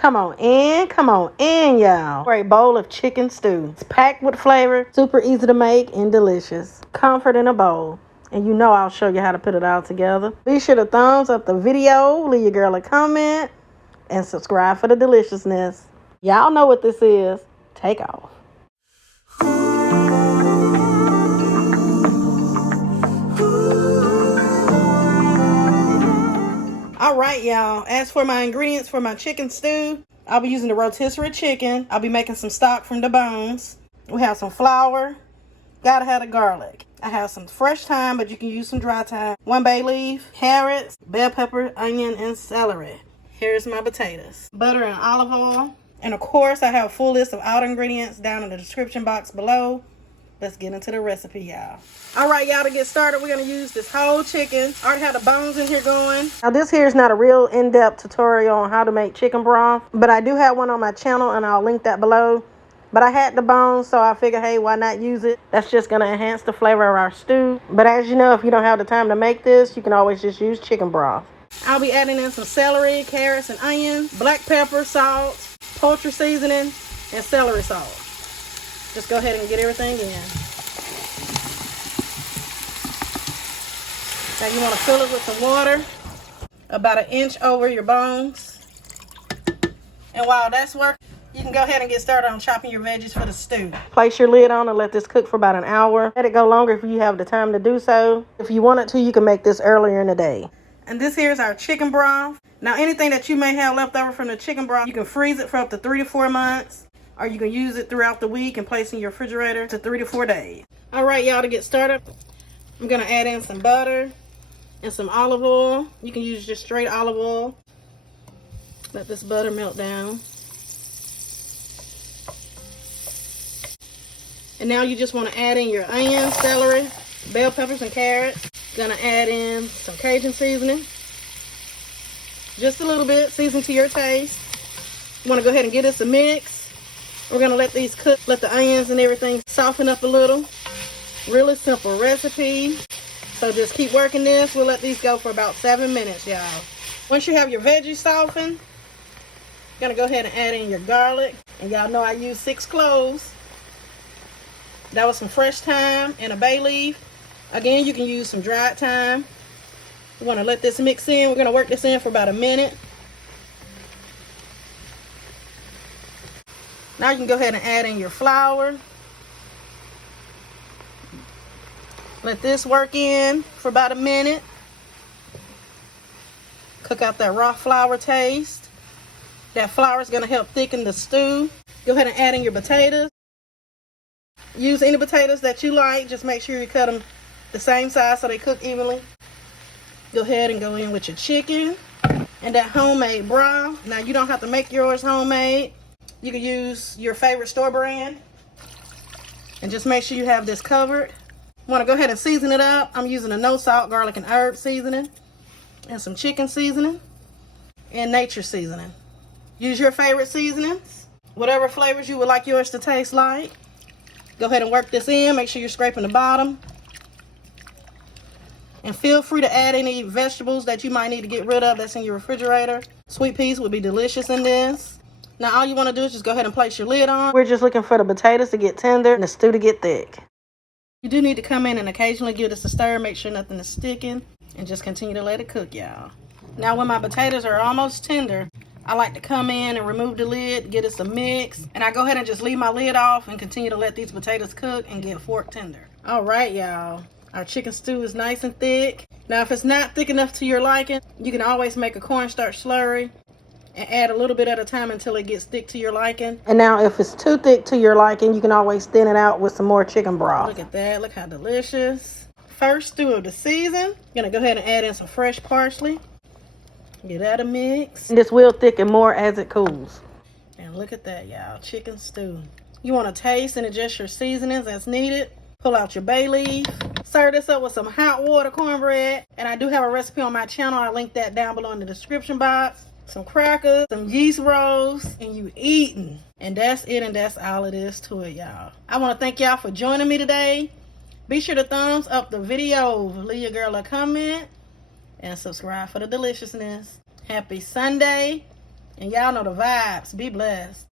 Come on in, y'all. For a bowl of chicken stew. It's packed with flavor, super easy to make, and delicious. Comfort in a bowl. And you know I'll show you how to put it all together. Be sure to thumbs up the video, leave your girl a comment, and subscribe for the deliciousness. Y'all know what this is. Take off. All right, y'all. As for my ingredients for my chicken stew, I'll be using the rotisserie chicken. I'll be making some stock from the bones. We have some flour. Gotta have the garlic. I have some fresh thyme, but you can use some dry thyme. 1 bay leaf, carrots, bell pepper, onion, and celery. Here's my potatoes. Butter and olive oil. And of course, I have a full list of all the ingredients down in the description box below. Let's get into the recipe, y'all. All right, y'all, to get started, we're going to use this whole chicken. I already have the bones in here going. Now, this here is not a real in-depth tutorial on how to make chicken broth, but I do have one on my channel, and I'll link that below. But I had the bones, so I figured, hey, why not use it? That's just going to enhance the flavor of our stew. But as you know, if you don't have the time to make this, you can always just use chicken broth. I'll be adding in some celery, carrots, and onions, black pepper, salt, poultry seasoning, and celery salt. Just go ahead and get everything in. Now you want to fill it with some water, about 1 inch over your bones. And while that's working, you can go ahead and get started on chopping your veggies for the stew. Place your lid on and let this cook for about an hour. Let it go longer if you have the time to do so. If you wanted to, you can make this earlier in the day. And this here is our chicken broth. Now anything that you may have left over from the chicken broth, you can freeze it for up to 3 to 4 months. Or you can use it throughout the week and place in your refrigerator to 3 to 4 days. All right, y'all, to get started, I'm going to add in some butter and some olive oil. You can use just straight olive oil. Let this butter melt down. And now you just want to add in your onions, celery, bell peppers, and carrots. Gonna add in some Cajun seasoning. Just a little bit, season to your taste. You want to go ahead and give this a mix. We're going to let these cook, let the onions and everything soften up a little. Really simple recipe. So just keep working this. We'll let these go for about 7 minutes, y'all. Once you have your veggies softened, you're going to go ahead and add in your garlic. And y'all know I used 6 cloves. That was some fresh thyme and a bay leaf. Again, you can use some dried thyme. We want to let this mix in. We're going to work this in for about 1 minute. Now you can go ahead and add in your flour. Let this work in for about 1 minute. Cook out that raw flour taste. That flour is going to help thicken the stew. Go ahead and add in your potatoes. Use any potatoes that you like. Just make sure you cut them the same size so they cook evenly. Go ahead and go in with your chicken and that homemade broth. Now you don't have to make yours homemade. You can use your favorite store brand. And just make sure you have this covered. Want to go ahead and season it up. I'm using a no salt, garlic, and herb seasoning. And some chicken seasoning. And nature seasoning. Use your favorite seasonings. Whatever flavors you would like yours to taste like. Go ahead and work this in. Make sure you're scraping the bottom. And feel free to add any vegetables that you might need to get rid of that's in your refrigerator. Sweet peas would be delicious in this. Now all you want to do is just go ahead and place your lid on. We're just looking for the potatoes to get tender and the stew to get thick. You do need to come in and occasionally give this a stir. Make sure nothing is sticking. And just continue to let it cook, y'all. Now when my potatoes are almost tender, I like to come in and remove the lid, get us a mix. And I go ahead and just leave my lid off and continue to let these potatoes cook and get fork tender. All right, y'all. Our chicken stew is nice and thick. Now if it's not thick enough to your liking, you can always make a cornstarch slurry. And add a little bit at a time until it gets thick to your liking. And now if it's too thick to your liking, you can always thin it out with some more chicken broth. Look at that. Look how delicious. First stew of the season. Gonna go ahead and add in some fresh parsley. Give that a mix. And this will thicken more as it cools. And look at that, y'all. Chicken stew. You want to taste and adjust your seasonings as needed. Pull out your bay leaf. Serve this up with some hot water cornbread. And I do have a recipe on my channel. I'll link that down below in the description box. Some crackers, some yeast rolls, and you eating. And that's it, and that's all it is to it, y'all. I want to thank y'all for joining me today. Be sure to thumbs up the video, leave your girl a comment, and subscribe for the deliciousness. Happy Sunday, And y'all know the vibes. Be blessed.